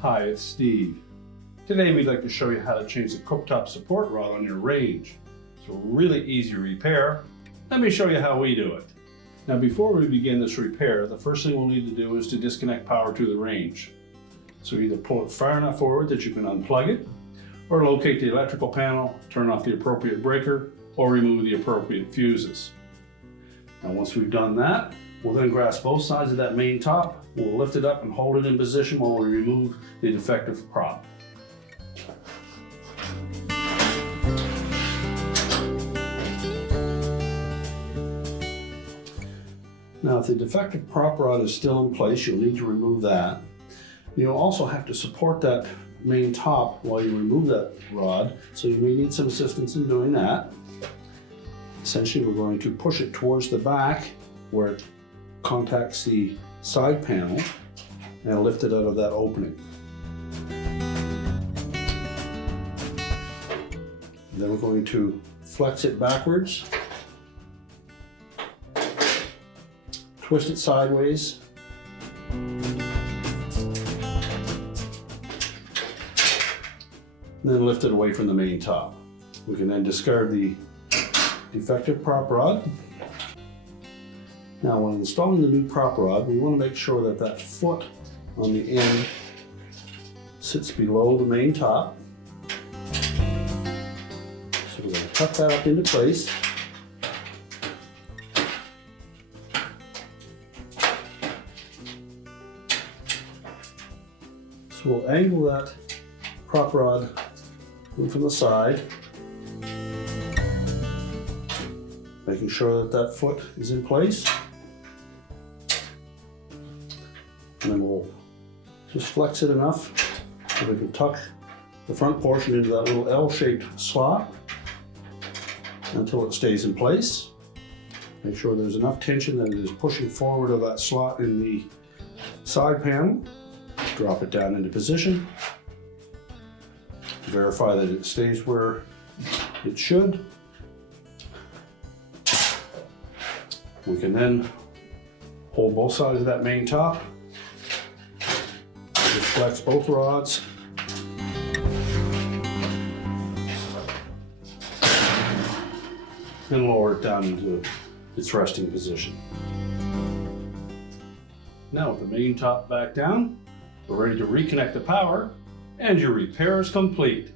Hi, it's Steve. Today we'd like to show you how to change the cooktop support rod on your range. It's a really easy repair. Let me show you how we do it. Now before we begin this repair, the first thing we'll need to do is to disconnect power to the range. So either pull it far enough forward that you can unplug it, or locate the electrical panel, turn off the appropriate breaker, or remove the appropriate fuses. Now once we've done that, we'll then grasp both sides of that main top. We'll lift it up and hold it in position while we remove the defective prop. Now if the defective prop rod is still in place, you'll need to remove that. You'll also have to support that main top while you remove that rod, so you may need some assistance in doing that. Essentially, we're going to push it towards the back where it contacts the side panel and lift it out of that opening. And then we're going to flex it backwards, twist it sideways, and then lift it away from the main top. We can then discard the defective prop rod. Now when installing the new prop rod, we want to make sure that that foot on the end sits below the main top. So we're going to tuck that up into place. So we'll angle that prop rod in from the side, making sure that that foot is in place. And then we'll just flex it enough so we can tuck the front portion into that little L-shaped slot until it stays in place. Make sure there's enough tension that it is pushing forward of that slot in the side panel. Drop it down into position. Verify that it stays where it should. We can then hold both sides of that main top. Just flex both rods. And lower it down into its resting position. Now with the main top back down, we're ready to reconnect the power, and your repair is complete.